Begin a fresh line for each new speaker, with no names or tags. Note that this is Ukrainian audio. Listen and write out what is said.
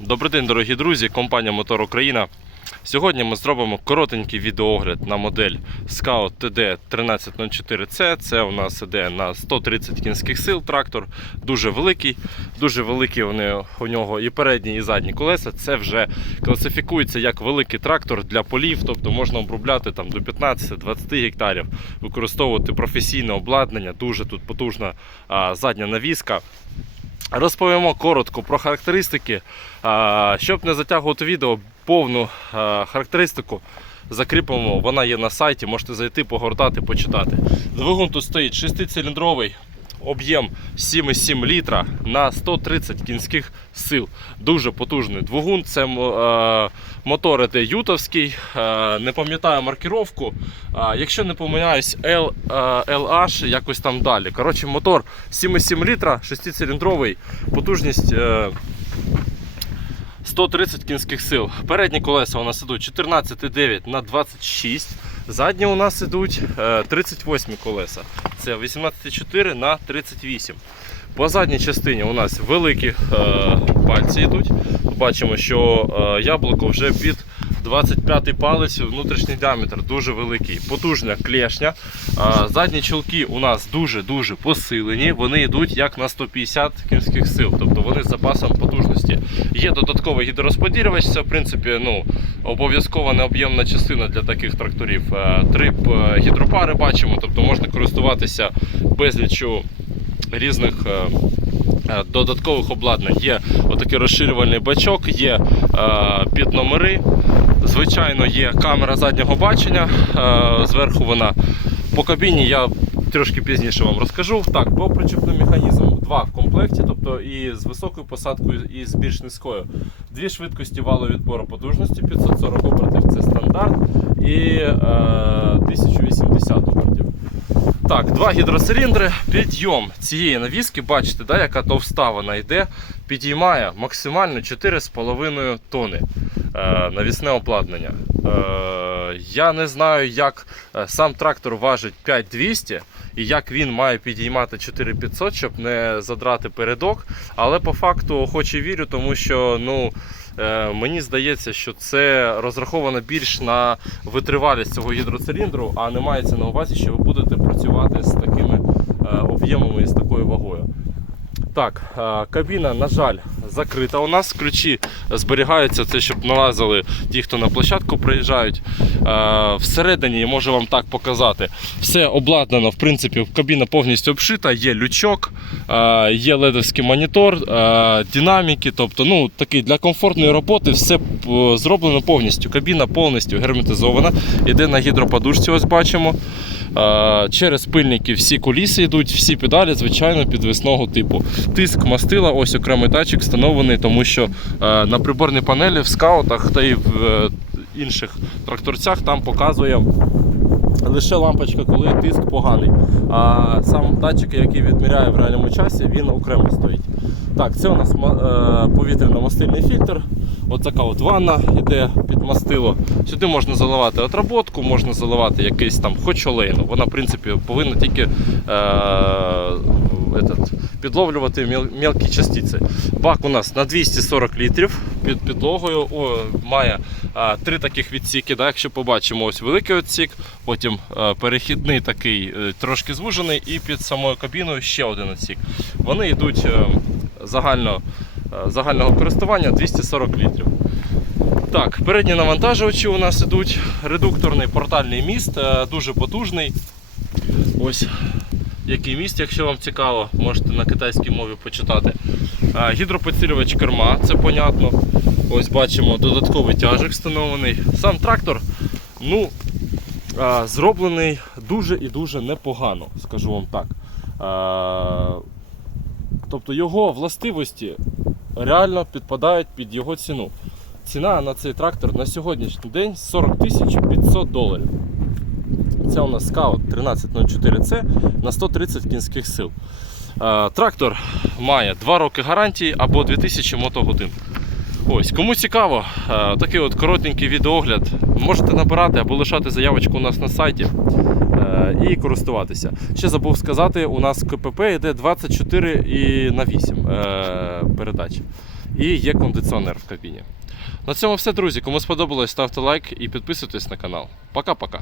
Добрий день, дорогі друзі, компанія Мотор Україна. Сьогодні ми зробимо коротенький відеоогляд на модель Scout TD 1304C. Це у нас іде на 130 кінських сил трактор. Дуже великий. Дуже великі вони у нього і передні, і задні колеса. Це вже класифікується як великий трактор для полів, тобто можна обробляти там до 15-20 гектарів, використовувати професійне обладнання, дуже тут потужна а, задня навіска. Розповімо коротко про характеристики. Щоб не затягувати відео, повну характеристику закріпимо. Вона є на сайті, можете зайти, погортати, почитати. Двигун тут стоїть 6-циліндровий, об'єм 7,7 літра на 130 кінських сил. Дуже потужний двигун. Це е, мотор іде ютовський, е, не пам'ятаю маркировку. А, Якщо не помиляюсь, L, е, LH якось там далі. Коротше, мотор 7,7 літра, 6-циліндровий, потужність. е, 130 кінських сил. Передні колеса у нас ідуть 14,9 на 26. Задні у нас ідуть е, 38 колеса. Це 18,4 на 38. По задній частині у нас великі е, пальці йдуть. Бачимо, що е, яблуко вже під 25 палець, внутрішній діаметр дуже великий, потужна клешня. Задні чолки у нас дуже-дуже посилені. Вони йдуть як на 150 кінських сил, тобто вони з запасом потужності. Є додатковий гідророзподілювач, це в принципі ну, обов'язкова необ'ємна частина для таких тракторів. Е, Три е, гідропари бачимо, тобто можна користуватися безліччю різних е, додаткових обладнань. Є отакий розширювальний бачок, є е, під номери. Звичайно, є камера заднього бачення. е, Зверху вона по кабіні. Я трошки пізніше вам розкажу. Так, по причепним механізму два в комплекті, тобто і з високою посадкою, і з більш низькою. Дві швидкості валу відбору потужності 540 обертів це стандарт і е, 1080 обертів. Так, два гідроциліндри. Підйом цієї навіски, бачите, да, яка товста вона йде, підіймає максимально 4,5 тони е, навісне обладнання. Е, я не знаю, як е, сам трактор важить 5200 і як він має підіймати 4500, щоб не задрати передок. Але по факту хоч і вірю, тому що ну. Е, Мені здається, що це розраховано більш на витривалість цього гідроциліндру, а не мається на увазі, що ви будете працювати з такими е, об'ємами і з такою вагою. Так, е, кабіна, на жаль, закрита у нас. Ключі зберігаються, це щоб налазили ті, хто на площадку приїжджають. Е, Всередині можу вам так показати. Все обладнано, в принципі, кабіна повністю обшита, є лючок, е, є ледовський монітор, е, динаміки. Тобто, ну, такий для комфортної роботи все зроблено повністю. Кабіна повністю герметизована. Іде на гідроподушці, ось бачимо. Через пильники всі куліси йдуть, всі педалі, звичайно, підвісного типу. Тиск мастила, ось окремий датчик встановлений, тому що е, на приборній панелі в скаутах та й в е, інших тракторцях там показує. Лише лампочка, коли тиск поганий. А сам датчик, який відміряє в реальному часі, він окремо стоїть. Так, це у нас е, повітряно-мастильний фільтр. Отака така от ванна йде під мастило. Сюди можна заливати отработку, можна заливати якийсь там хоч олейну. Вона, в принципі, повинна тільки е, підловлювати міл- мілкі частиці. Бак у нас на 240 літрів під підлогою. О, має е, три таких відсіки. Да? Якщо побачимо, ось великий відсік, потім е, перехідний такий е, трошки звужений, і під самою кабіною ще один відсік. Вони йдуть е, загально, е, загального користування 240 літрів. Так, передні навантажувачі у нас ідуть. Редукторний портальний міст, дуже потужний. Ось який міст, якщо вам цікаво, можете на китайській мові почитати. Гідропідсилювач керма, це понятно. Ось бачимо додатковий тяжик встановлений. Сам трактор ну, зроблений дуже і дуже непогано, скажу вам так. Тобто його властивості реально підпадають під його ціну. Ціна на цей трактор на сьогоднішній день 40 500 доларів. Це у нас Scout 1304C на 130 кінських сил. Е, Трактор має 2 роки гарантії або 2000 мотогодин. Ось, кому цікаво, е, такий от коротенький відеогляд, можете набирати або лишати заявочку у нас на сайті е, і користуватися. Ще забув сказати, у нас КПП йде 24 і на 8 е, передач. і є кондиціонер в кабіні. На цьому все, друзі. Кому сподобалось, ставте лайк і підписуйтесь на канал. Пока-пока.